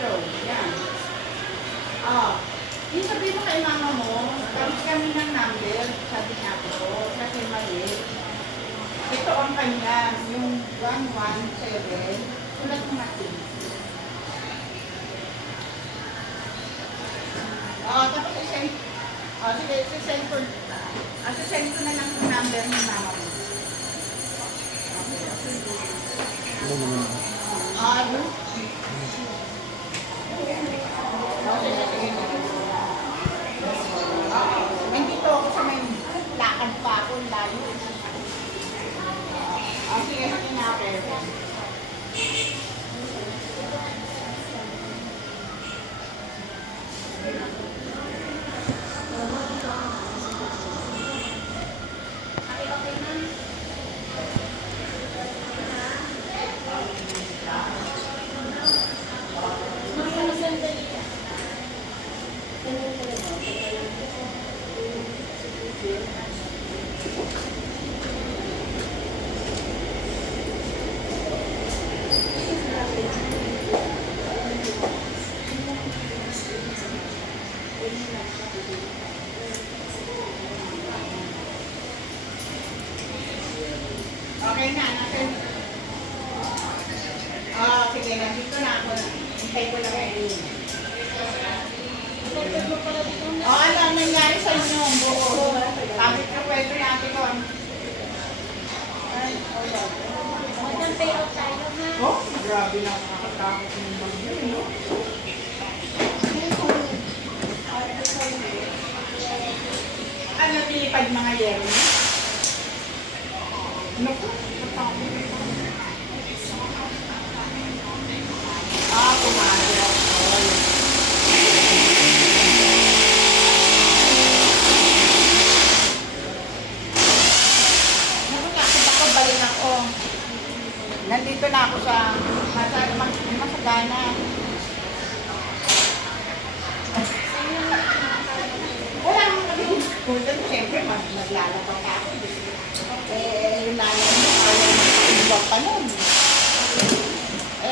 yun. Yan. Ah, yung sabi mo kay mama mo, kami ng number, sabi niya ako, kasi mali. Ito ang kanya, yung 117, sulat mo natin. Tapos isend, sige, isend ko na lang yung number ng mama mo. Ano naman? Ano? Nandito ako sa may lakad pa ako, layo. Sige, hakin na ako. Okay na, natin. Sige, nandito na ako. Hintay ko lang kayo. Ano nangyari sa inyo? Buo. Bakit ka pwede natin ko? Magandang payout tayo, ha? Oh, grabe na nakakatakot ng bagyo, no? Ano, nilipad mga yero? Naku, natakot. Pumagal. Nakakit ako, balik ako. Nandito na ako sa Masagana. Wala akong magiging siyempre maglalabas ako. Yung nanay mo, ayaw mag-ibang pa nun.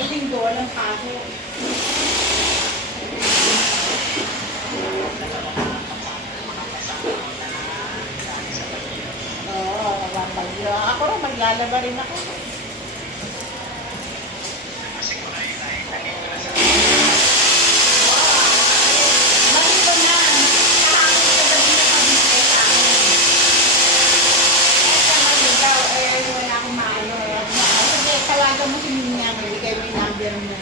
Linggo, walang kaso. Nagpapagyo. Ako rin, maglalaba rin ako. Malito na. Kahapon sa gabi na kabisay sa akin. Sa maligaw, wala akong maano. Sige, tawagan mo si Minyang. Ibigay mo yung number mo.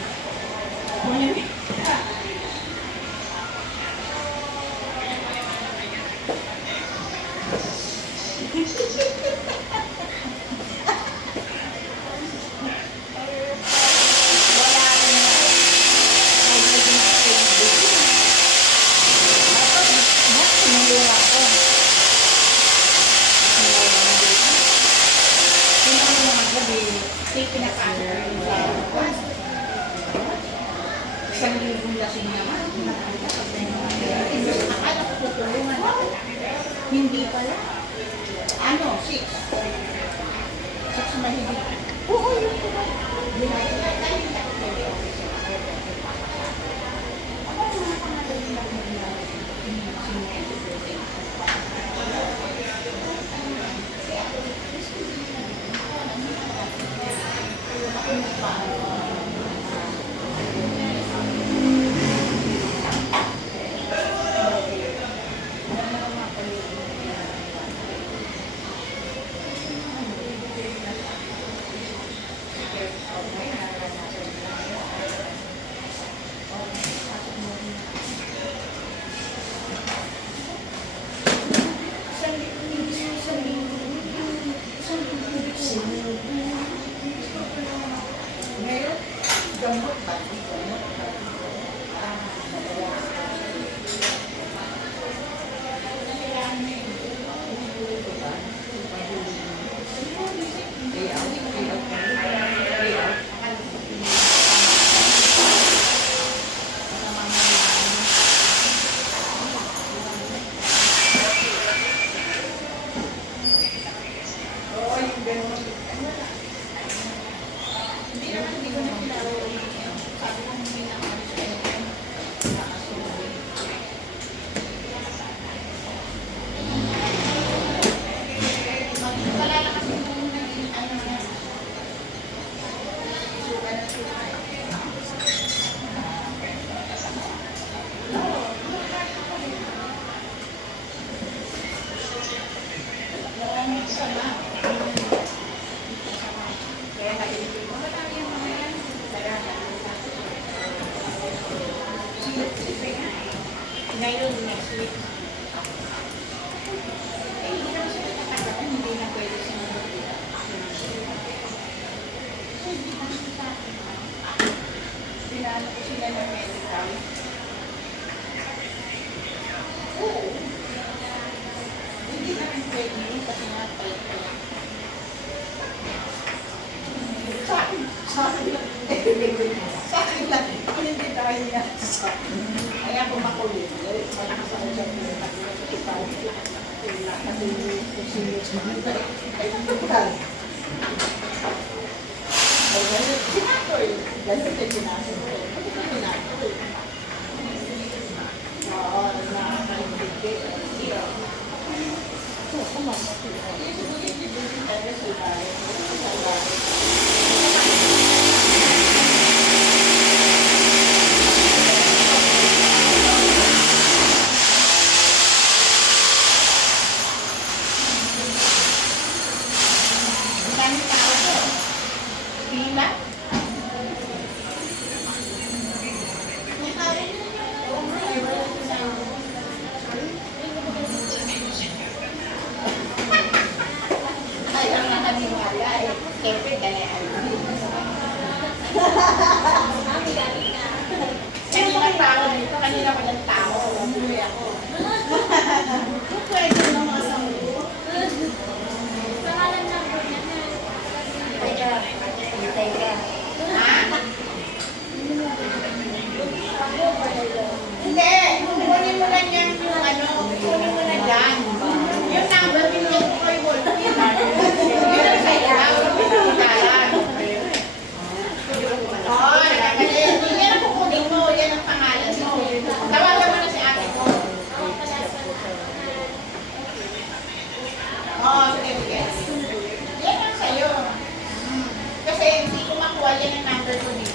Isang libong lasing naman. Akala ko tutulungan ako. Hindi pala. Ano? 6. 6 mahigit. Oo, yun ko ba? ngayon, next week. Eh, hindi naman siya natatanggapin, hindi na pwede sumunod nila. Hindi na siya sa akin. Pinano ko sila ng medical. Oo. Hindi na rin pwede yun kasi nga pwede ko lang. Sa akin lang. Sa akin lang. Hindi tayo niya sa akin. Kaya kung makulit, malakas ako dyan yung kasi kung sino sa mga ay natural. Ay, ganun. Sinatoy. Ganun din sinatoy. Ano ba sinatoy? Oo, nakakaintindi. So, kumamati. Siguro tayo sa bahay. Sa bahay. Magkano tao to? Pila? Ayaw na naniwala eh. Siyempre, dahil Mami, galing na. kanina pa ako dito, kanina walang tao. Umuwi ako. Pwede naman sa mulo. Pangalan ng bulan na. Teka. Ha? Hindi, kunin mo lang yan yung ano, kunin mo na dyan. Yung number, binigyan ko kay Wolfie. Yun ang sa'yo, pinagdalan. Oo, nakagalit. Yan ang kukunin mo, yan ang pangalan mo. Tawagan mo na si ate ko. Oo, sige, sige. Yan ang sa'yo. Kasi hindi ko makuha yan ang number ko dito.